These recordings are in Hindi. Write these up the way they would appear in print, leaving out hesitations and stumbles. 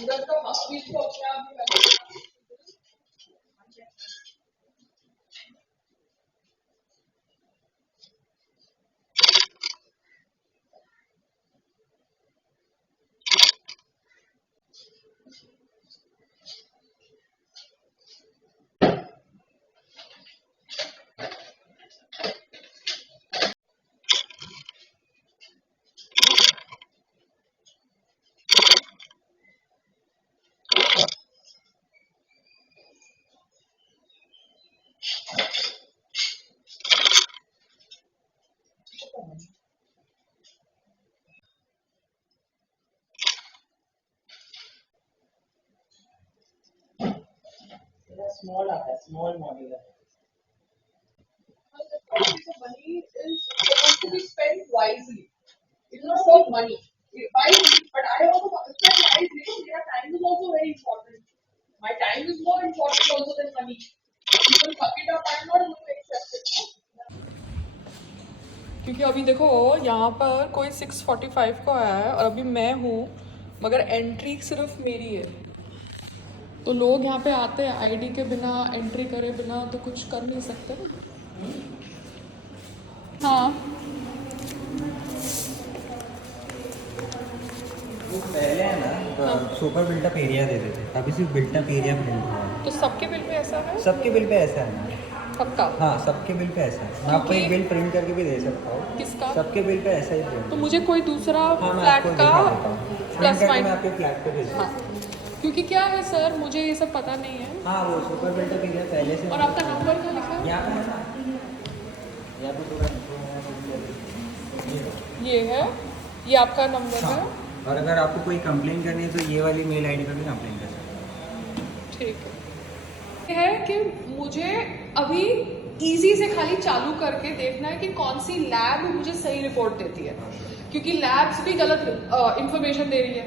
अंदर का मस्ती को अपने आप ही लगेगा। स्मॉल आता है, स्मॉल मॉडल है। So money is supposed to be spent wisely. It's not about money. Wisely, but I also spend wisely. Their time is also very important. My time is more important also than money. People fuck it up. I'm not going to accept it. क्योंकि अभी देखो यहाँ पर कोई 6:45 को आया है और अभी मैं हूँ, मगर एंट्री सिर्फ मेरी है। तो लोग यहाँ पे आते हैं आईडी के बिना, एंट्री करे बिना, तो कुछ कर नहीं सकते ना। हाँ, वो पहले है ना सुपर बिल्टअप एरिया दे देते, अभी सिर्फ बिल्टअप एरिया प्रिंट हुआ है। तो सबके बिल पे ऐसा है? सबके बिल पे ऐसा है ना? पक्का? हाँ, सबके बिल पे ऐसा है। मैं आपको एक बिल प्रिंट करके भी दे सकता हूँ। किसका? सबके बिल पे ऐसा ही प्रिंट। तो मुझे कोई दूसरा फ्लैट का प्लस माइनस मैं आपके फ्लैट पे भेज। हाँ, क्योंकि क्या है सर, मुझे ये सब पता नहीं है। हाँ, वो सुपर बिल्टअप एरिया पहले से। और आपका नंबर क्या लिखा है? यहाँ पे है ना, यहाँ पे पूरा ये है, ये आपका नंबर है। और अगर आपको कोई कंप्लेन करनी है तो ये वाली मेल आईडी पर भी कंप्लेन कर सकते हैं। ठीक है कि मुझे अभी इजी से खाली चालू करके देखना है कि कौन सी लैब मुझे सही रिपोर्ट देती है, क्योंकि लैब्स भी गलत इंफॉर्मेशन दे रही है।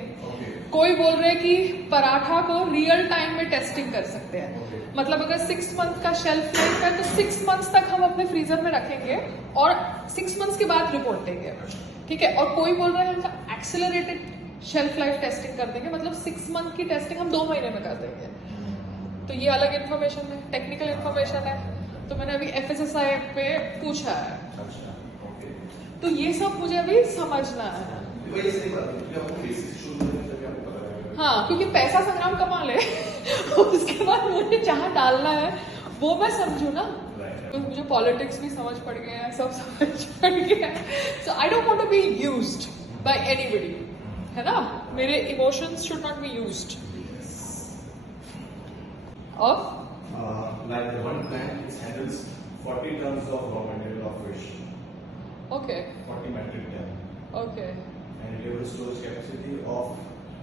कोई बोल रहे हैं कि पराठा को रियल टाइम में टेस्टिंग कर सकते हैं, मतलब अगर 6 मंथ का शेल्फ लाइफ है तो 6 मंथ्स तक हम अपने फ्रीजर में रखेंगे और 6 मंथ्स के बाद रिपोर्ट देंगे, ठीक है। और कोई बोल रहा है हम एक्सेलरेटेड शेल्फ लाइफ टेस्टिंग कर देंगे, मतलब 6 मंथ की टेस्टिंग हम 2 महीने में कर देंगे। तो ये अलग इन्फॉर्मेशन है, टेक्निकल इन्फॉर्मेशन है। तो मैंने अभी FSSAI पे पूछा है, तो ये सब मुझे अभी समझना है। हाँ, क्योंकि पैसा संग्राम कमा ले उसके बाद मुझे जहाँ डालना है वो मैं समझू ना। तो मुझे पॉलिटिक्स भी समझ पड़ गया है, सब समझ पड़ गया है। So I don't want to be used by anybody, है ना। मेरे emotions should not be used of like the one plant handles 40 tons of raw material of fish. Okay 40 metric ton. Okay. And delivery storage capacity of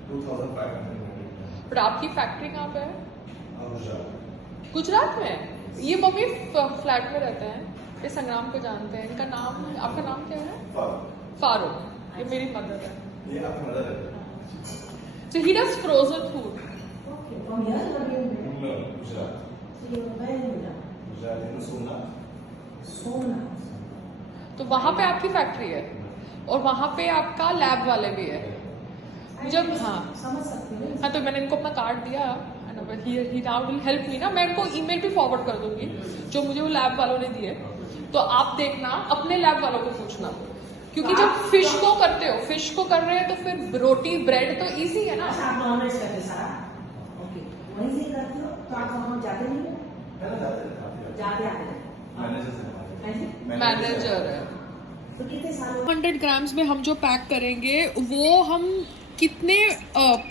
2,500 metric ton. But आपकी फैक्ट्री कहाँ पे है? Gujarat. गुजरात में। ये मम्मी फ्लैट में रहते हैं, ये संग्राम को जानते हैं। इनका नाम, आपका नाम क्या है? फारूक। ये मेरी मदर है। ये आपकी मदर है? So he does frozen food. No, Gujarat. Gujarat in Sonath. तो वहाँ पे आपकी फैक्ट्री है और वहाँ पे आपका लैब वाले भी है। जब हाँ समझ सकती हूँ। हाँ, तो मैंने इनको अपना कार्ड दिया, ही नाउ विल हेल्प मी ना। मैं इनको ईमेल भी फॉरवर्ड कर दूंगी जो मुझे वो लैब वालों ने दिए। तो आप देखना, अपने लैब वालों को पूछना, क्योंकि जब फिश को करते हो, फिश को कर रहे हैं तो फिर रोटी ब्रेड तो इजी है ना। अच्छा, आप नॉनवेज करते सारा? ओके, वहीं से करते हो तो आप वहाँ जाते नहीं हो? जाते आते हैं। मैनेजर है। तो कितने साल? 100 ग्राम्स में हम जो पैक करेंगे वो हम कितने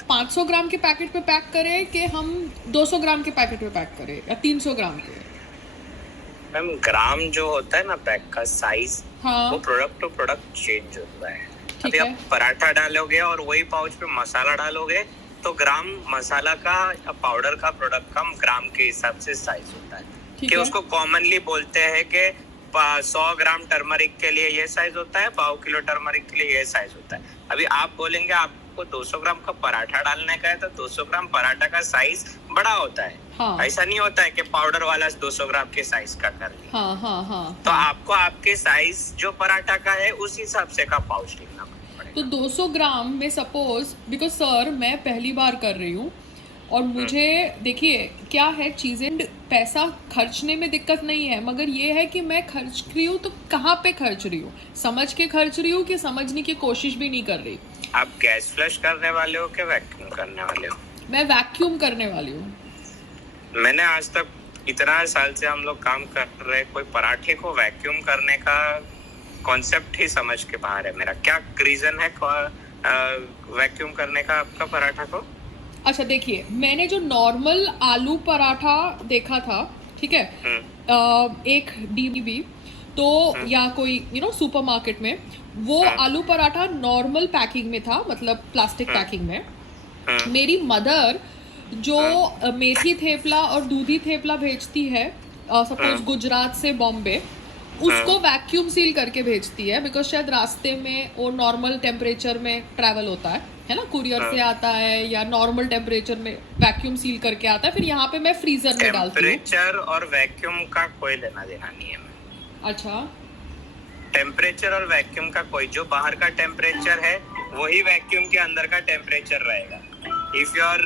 500 ग्राम के पैकेट पे पैक करें कि हम 200 ग्राम के पैकेट पे पैक करें या 300 ग्राम के? मैम, ग्राम जो होता है ना पैक का साइज, हाँ, वो प्रोडक्ट टू प्रोडक्ट चेंज होता है। ठीक अभी है। आप पराठा डालोगे और वही पाउच पे मसाला डालोगे तो ग्राम मसाला का या पाउडर का प्रोडक्ट का ग्राम के हिसाब से साइज होता है। ठीक कि है। उसको कॉमनली बोलते हैं कि 100 ग्राम टर्मरिक के लिए ये साइज होता है, 1/2 किलो टर्मरिक के लिए ये साइज होता है। अभी आप बोलेंगे आपको 200 ग्राम का पराठा डालने का है तो 200 ग्राम पराठा का साइज बड़ा होता है। हाँ। ऐसा नहीं होता है कि पाउडर वाला 200 ग्राम के साइज का कर लिया। हाँ हाँ हाँ। तो आपको आपके साइज जो पराठा का है उस हिसाब से का पाउच लेना पड़ेगा। तो 200 ग्राम में सपोज, बिकॉज सर मैं पहली बार कर रही हूँ और मुझे देखिए क्या है चीज़ें, पैसा खर्चने में दिक्कत नहीं है, मगर ये है कि मैं खर्च रही हूँ तो कहाँ पे खर्च रही हूँ, समझ के खर्च रही हूँ कि समझने की कोशिश भी नहीं कर रही। आप गैस फ्लश करने वाले हो कि वैक्यूम करने वाले हो? मैं वैक्यूम करने वाली हूँ। मैंने आज तक इतना साल से हम लोग काम कर रहे, कोई पराठे को वैक्यूम करने का कॉन्सेप्ट ही समझ के बाहर है मेरा। क्या रीजन है वैक्यूम करने का आपका पराठा को? अच्छा देखिए, मैंने जो नॉर्मल आलू पराठा देखा था, ठीक है, एक डीबी तो या कोई सुपरमार्केट में वो आलू पराठा नॉर्मल पैकिंग में था, मतलब प्लास्टिक पैकिंग में। मेरी मदर जो मेथी थेपला और दूधी थेपला भेजती है सपोज गुजरात से बॉम्बे, उसको वैक्यूम सील करके भेजती है, बिकॉज शायद रास्ते में वो नॉर्मल टेम्परेचर में ट्रैवल होता है ना, कुरियर से आता है या नॉर्मल टेम्परेचर में वैक्यूम सील करके आता है, फिर यहाँ पे मैं फ्रीजर में डालती हूँ। टेम्परेचर और वैक्यूम का कोई लेना देना नहीं है। अच्छा, टेम्परेचर और वैक्यूम का कोई, जो बाहर का टेम्परेचर है वही वैक्यूम के अंदर का टेम्परेचर रहेगा। If your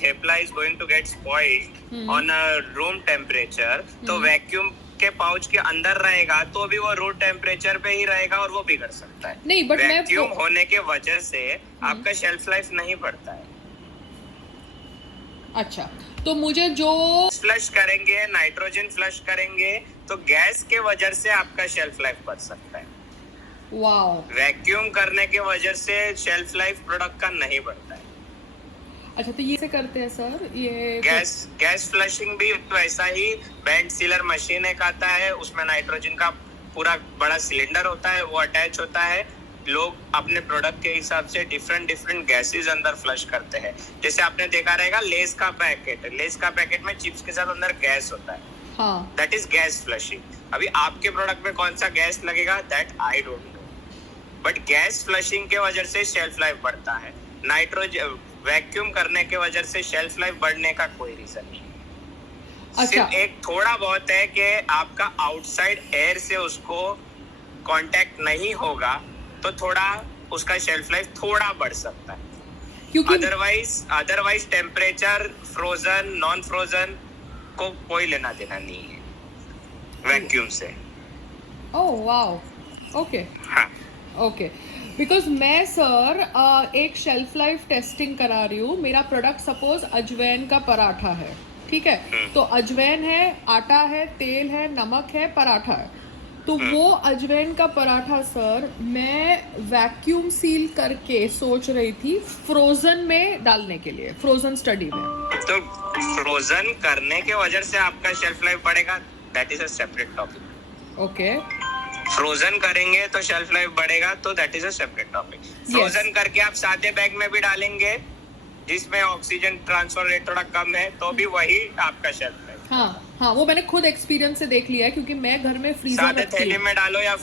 thepla is going to get spoiled on a room temperature, तो वैक्यूम के पाउच के अंदर रहेगा तो भी वो रूम टेम्परेचर पे ही रहेगा और वो बिगड़ सकता है। नहीं, बट वैक्यूम होने के वजह से आपका शेल्फ लाइफ नहीं बढ़ता है। अच्छा, तो मुझे जो फ्लश करेंगे, नाइट्रोजन फ्लश करेंगे तो गैस के वजह से आपका शेल्फ लाइफ बढ़ सकता है। वाओ, वैक्यूम करने के वजह से शेल्फ लाइफ प्रोडक्ट का नहीं बढ़ता है। अच्छा, तो ये से करते हैं सर, ये गैस फ्लशिंग भी वैसा ही, बेंट सीलर मशीन एक आता है, उसमें नाइट्रोजन का पूरा बड़ा सिलेंडर होता है, वो अटैच होता है। लोग अपने प्रोडक्ट के हिसाब से डिफरेंट गैसेस अंदर फ्लश करते हैं। जैसे आपने देखा रहेगा लेस का पैकेट में चिप्स के साथ अंदर गैस होता है, हाँ, दैट इज गैस फ्लशिंग। अभी आपके प्रोडक्ट में कौन सा गैस लगेगा that I don't know, but gas flushing के वजह से शेल्फ लाइफ बढ़ता है। नाइट्रोजन वैक्यूम करने के वजह से शेल्फ लाइफ बढ़ने का कोई रीजन नहीं। अच्छा, सिर्फ एक थोड़ा बहुत है कि आपका आउटसाइड एयर से उसको कांटेक्ट नहीं होगा तो थोड़ा उसका शेल्फ लाइफ थोड़ा बढ़ सकता है, क्योंकि otherwise temperature frozen non frozen को कोई लेना देना नहीं है वैक्यूम से। ओह वाओ, ओके हाँ, ओके, बिकॉज मैं सर एक शेल्फ लाइफ टेस्टिंग करा रही हूँ। मेरा प्रोडक्ट सपोज अजवैन का पराठा है, ठीक है, तो अजवैन है, आटा है, तेल है, नमक है, पराठा है, तो वो अजवैन का पराठा सर मैं वैक्यूम सील करके सोच रही थी फ्रोजन में डालने के लिए, फ्रोजन स्टडी में। तो फ्रोजन करने के वजह से आपका शेल्फ लाइफ बढ़ेगा, that is a separate topic. Okay, frozen करेंगे तो शेल्फ लाइफ बढ़ेगा, तो that is a separate topic. Frozen करके आप सादे बैग में भी डालेंगे जिसमें ऑक्सीजन ट्रांसफर रेट थोड़ा कम है, तो भी वही आपका शेल्फ लाइफ। हाँ, वो मैंने खुद एक्सपीरियंस से देख लिया है, क्योंकि मैं घर में फ्रीजर सादे रखती थैली हूँ। में डालो या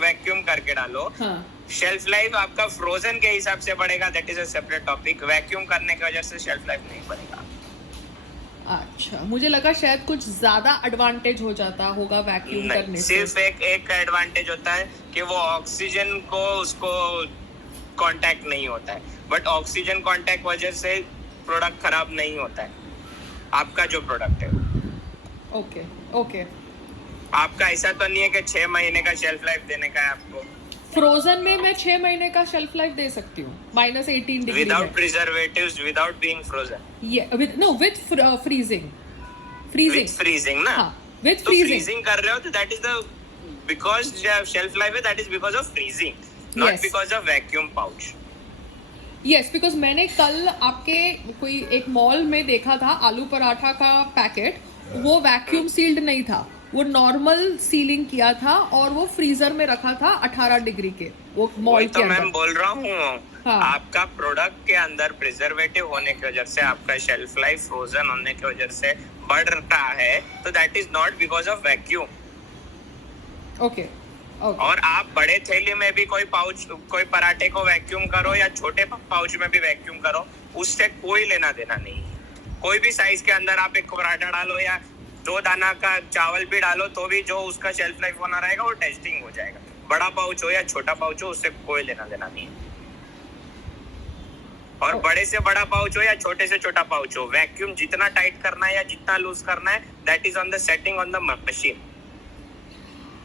वैक्यूम करके डालो, हाँ, शेल्फ लाइफ आपका फ्रोजन के हिसाब से बढ़ेगा, that is a separate topic. Vacuum करने की वजह से शेल्फ लाइफ नहीं बढ़ेगा। अच्छा, मुझे लगा शायद कुछ ज्यादा एडवांटेज हो जाता होगा वैक्यूम करने से। सिर्फ एक एडवांटेज होता है कि वो ऑक्सीजन को उसको कांटेक्ट नहीं होता है, बट ऑक्सीजन कांटेक्ट वजह से प्रोडक्ट खराब नहीं होता है आपका जो प्रोडक्ट है। ओके, आपका ऐसा तो नहीं है कि 6 महीने का शेल्फ लाइफ देने का है आपको। फ्रोजन में मैं 6 महीने का शेल्फ लाइफ दे सकती हूँ -18 degree without preservatives, without being frozen. With freezing ना, हाँ, विद तो फ्रीजिंग कर रहे हो तो that is the because shelf life है, that is because of freezing, not because of vacuum pouch. Yes, because मैंने कल आपके कोई एक मॉल में देखा था आलू पराठा का पैकेट, वो वैक्यूम सील्ड नहीं था, वो नॉर्मल सीलिंग किया था और वो फ्रीजर में रखा था 18 डिग्री के, वो मॉल के अंदर। मैं बोल रहा हूँ, हाँ, आपका प्रोडक्ट के अंदर प्रिजर्वेटिव होने की वजह से आपका शेल्फ लाइफ फ्रोजन होने की वजह से बढ़ रहा है, तो that is not because of vacuum. Okay, और आप बड़े थैली में भी कोई पराठे को वैक्यूम करो या छोटे पाउच में भी वैक्यूम करो, उससे कोई लेना देना नहीं। कोई भी साइज के अंदर आप एक पराठा डालो या 2 दाना का चावल भी डालो, तो भी जो उसका शेल्फ लाइफ होना रहेगा वो टेस्टिंग हो जाएगा। बड़ा पाउच हो या छोटा पाउच हो, उससे कोई लेना देना नहीं है। और बड़े से बड़ा पाउच हो या छोटे से छोटा पाउच हो, वैक्यूम जितना टाइट करना है या जितना लूज करना है, that is on the setting on the machine.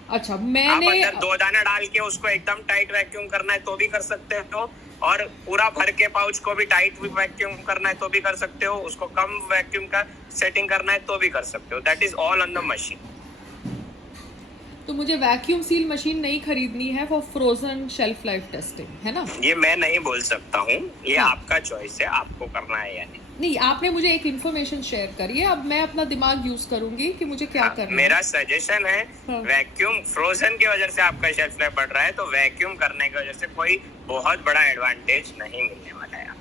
अच्छा आप मैंने अंदर 2 दाना डाल के उसको एकदम टाइट वैक्यूम करना है तो भी कर सकते हो, और पूरा भर के पाउच को भी टाइट वैक्यूम करना है तो भी कर सकते हो, उसको कम वैक्यूम का सेटिंग करना है तो भी कर सकते हो। That is all on the machine. तो मुझे वैक्यूम सील मशीन नहीं खरीदनी है for frozen shelf life testing, है ना? ये मैं नहीं बोल सकता हूँ, ये हाँ। आपका चॉइस है, आपको करना है या नहीं। नहीं, आपने मुझे एक इन्फॉर्मेशन शेयर करी है, अब मैं अपना दिमाग यूज करूंगी कि मुझे क्या करना मेरा है। सजेशन है, हाँ। वैक्यूम फ्रोजन की वजह से आपका शेल्फ लाइफ बढ़ रहा है, तो वैक्यूम करने की वजह से कोई बहुत बड़ा एडवांटेज नहीं मिलने वाला है।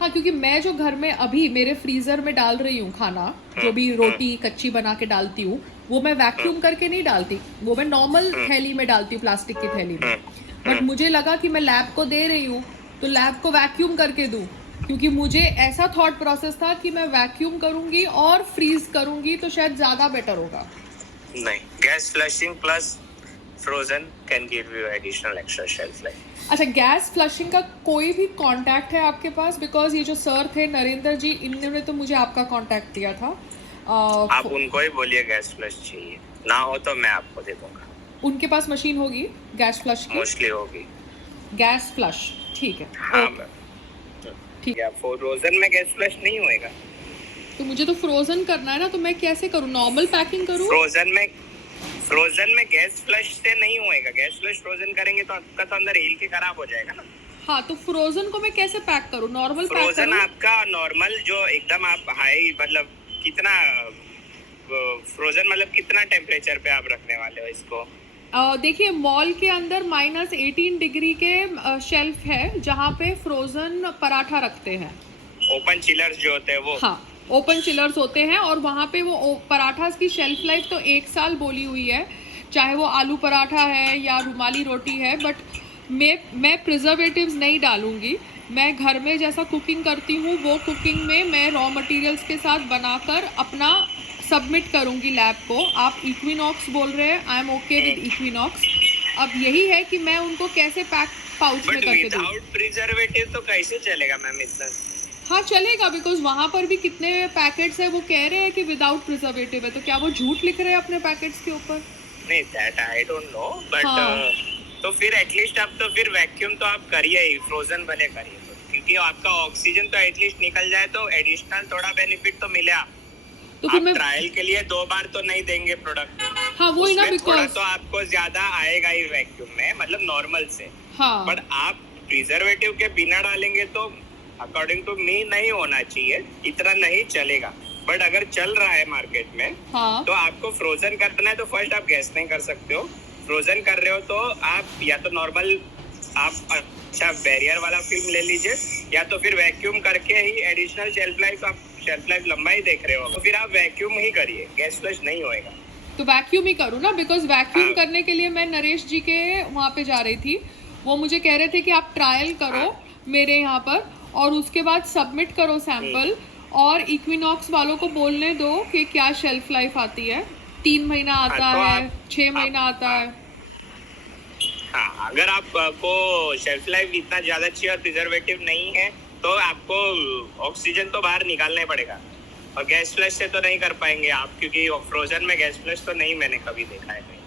हाँ, क्योंकि मैं जो घर में अभी मेरे फ्रीजर में डाल रही हूँ खाना, जो भी रोटी कच्ची बना के डालती हूँ, वो मैं वैक्यूम करके नहीं डालती, वो मैं नॉर्मल थैली में डालती हूँ, प्लास्टिक की थैली में। बट मुझे लगा कि मैं लैब को दे रही हूँ तो लैब को वैक्यूम करके दूँ, क्योंकि मुझे ऐसा थॉट प्रोसेस था कि मैं वैक्यूम करूंगी और फ्रीज करूंगी तो शायद ज्यादा बेटर होगा। नहीं, gas flushing plus frozen can give you additional extra shelf life. अच्छा, गैस फ्लशिंग का कोई भी कांटेक्ट है आपके पास? बिकॉज ये जो सर थे नरेंद्र जी, इन्होंने तो मुझे आपका कांटेक्ट दिया था। आप उनको ही बोलिए गैस फ्लश चाहिए, ना हो तो मैं आपको दे दूंगा। उनके पास मशीन होगी गैस फ्लश की? मोस्टली होगी। गैस फ्लश, ठीक है। हाँ ओके, मैम। ठीक। या फ्रोजन में गैस फ्लश नहीं होएगा? तो मुझे तो फ्रोजन करना है ना, तो मैं कैसे करूँ? नॉर्मल पैकिंग करूँ? फ्रोजन में गैस फ्लश से नहीं होएगा। गैस फ्लश फ्रोजन करेंगे तो आपका तो अंदर हिल के खराब हो जाएगा ना। हाँ, तो फ्रोजन को मैं कैसे पैक करूँ? नॉर्मल पैक फ्रोजन करूँ? आपका नॉर्मल जो एकदम आप हाई, मतलब कितना फ्रोजन, मतलब कितना टेम्परेचर पे आप रखने वाले हो इसको? देखिए, मॉल के अंदर -18 डिग्री के शेल्फ है जहाँ पे फ्रोजन पराठा रखते हैं। ओपन चिलर्स जो होते हैं वो? हाँ, ओपन चिलर्स होते हैं और वहाँ पे वो पराठास की शेल्फ लाइफ तो 1 साल बोली हुई है, चाहे वो आलू पराठा है या रुमाली रोटी है। बट मैं प्रिजर्वेटिव्स नहीं डालूंगी। मैं घर में जैसा कुकिंग करती हूँ वो कुकिंग में मैं रॉ मटेरियल्स के साथ बनाकर अपना सबमिट करूंगी लैब को। आप इक्विनॉक्स बोल रहे हैं, I am okay with equinox. अब यही है कि मैं उनको कैसे पैक पाउच में बट करके दूँ। विदाउट प्रिजर्वेटिव तो कैसे चलेगा मैम इतना? हाँ चलेगा, बिकॉज वहाँ पर भी कितने पैकेट्स है वो कह रहे हैं कि विदाउट प्रिजर्वेटिव है, तो क्या वो झूठ लिख रहे हैं अपने पैकेट्स के ऊपर? नहीं, that I don't know, but हाँ। तो फिर एटलीस्ट आप तो फिर वैक्यूम तो आप करिए ही, फ्रोजन भले करिए, क्योंकि आपका ऑक्सीजन तो एटलीस्ट निकल जाए तो एडिशनल थोड़ा बेनिफिट तो मिले। आप तो फिर मैं ट्रायल के लिए 2 बार तो नहीं देंगे प्रोडक्ट। हाँ वही ना, उसमें थोड़ा बिकॉज तो आपको ज्यादा आएगा ही वैक्यूम में, मतलब नॉर्मल से। हाँ बट आप प्रिजर्वेटिव के बिना डालेंगे तो अकॉर्डिंग टू मी नहीं होना चाहिए, इतना नहीं चलेगा। बट अगर चल रहा है मार्केट में हाँ तो आपको फ्रोजन करना है तो फर्स्ट आप गैस नहीं कर सकते हो। फ्रोजन कर रहे हो तो आप या तो नॉर्मल आप अच्छा बैरियर वाला फिल्म ले लीजिए, या तो फिर वैक्यूम करके ही एडिशनल शेल्फ लाइफ, आप शेल्फ लाइफ लंबा ही देख रहे हो तो फिर आप वैक्यूम ही करिए, गैस फ्लश नहीं होएगा। तो वैक्यूम ही करूँ ना, बिकॉज वैक्यूम हाँ। करने के लिए मैं नरेश जी के वहाँ पे जा रही थी, वो मुझे कह रहे थे कि आप ट्रायल करो मेरे यहाँ पर और उसके बाद सबमिट करो सैंपल, और इक्विनॉक्स वालों को बोलने दो कि क्या शेल्फ लाइफ आती है। 3 महीना आता हाँ, तो है, आप- 6 महीना आता है। हाँ, अगर आपको शेल्फ लाइफ इतना ज्यादा चाहिए और प्रिजर्वेटिव नहीं है तो आपको ऑक्सीजन तो बाहर निकालना ही पड़ेगा, और गैस फ्लश से तो नहीं कर पाएंगे आप, क्योंकि फ्रोजन में गैस फ्लश तो नहीं मैंने कभी देखा है।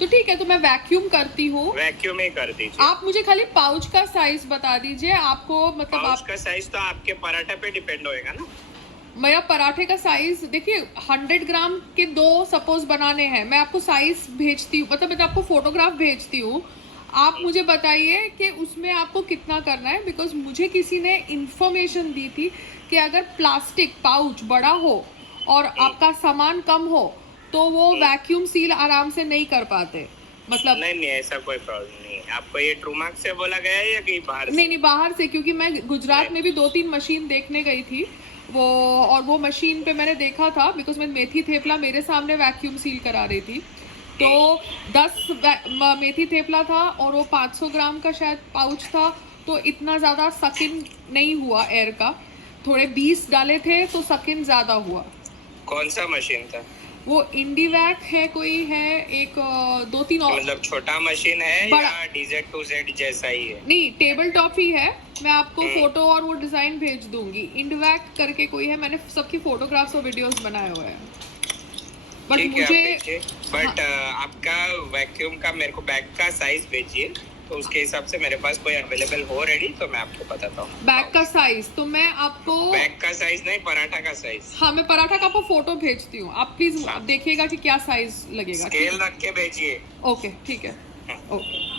तो ठीक है, तो मैं वैक्यूम करती हूँ। वैक्यूम ही कर दीजिए। आप मुझे खाली पाउच का साइज बता दीजिए, आपको मतलब पाउच आप का साइज तो आपके पराठे पे डिपेंड होएगा ना। मेरा पराठे का साइज देखिए 100 ग्राम के 2 सपोज बनाने हैं, मैं आपको साइज भेजती हूँ, मतलब मैं आपको फोटोग्राफ भेजती हूँ। आप मुझे बताइए कि उसमें आपको कितना करना है, बिकॉज मुझे किसी ने इन्फॉर्मेशन दी थी कि अगर प्लास्टिक पाउच बड़ा हो और आपका सामान कम हो तो वो वैक्यूम सील आराम से नहीं कर पाते, मतलब नहीं ऐसा कोई प्रॉब्लम नहीं है। आपको ये ट्रूमार्क से बोला गया है या कहीं बाहर से? नहीं बाहर से, क्योंकि मैं गुजरात में भी 2-3 मशीन देखने गई थी वो, और वो मशीन पे मैंने देखा था, बिकॉज मैं मेथी थेपला मेरे सामने वैक्यूम सील करा रही थी, तो 10 मेथी थेपला था और वो 500 ग्राम का शायद पाउच था, तो इतना ज़्यादा सकिन नहीं हुआ एयर का। थोड़े 20 डाले थे तो सकिन ज़्यादा हुआ। कौन सा मशीन था? वो इंडीवैक है, कोई है एक 2-3 और, मतलब छोटा मशीन है बड़ा। या DZ2Z जैसा ही है? नहीं टेबल टॉप ही है, मैं आपको फोटो और वो डिजाइन भेज दूंगी। इंडवैक करके कोई है, मैंने सबकी फोटोग्राफ्स और वीडियोस बनाए हुए हैं। बट ठीक है, आप मुझे भेजिए। बट आपका वैक्यूम का मेरे को बैग का साइज भेजिए, तो उसके हिसाब से मेरे पास कोई अवेलेबल हो रेडी तो मैं आपको बताता हूँ। बैग का साइज तो मैं आपको, बैग का साइज नहीं, पराठा का साइज। हाँ मैं पराठा का आपको फोटो भेजती हूँ, आप प्लीज हाँ। देखिएगा कि क्या साइज लगेगा। स्केल रख के भेजिए। ओके ठीक है, ओके।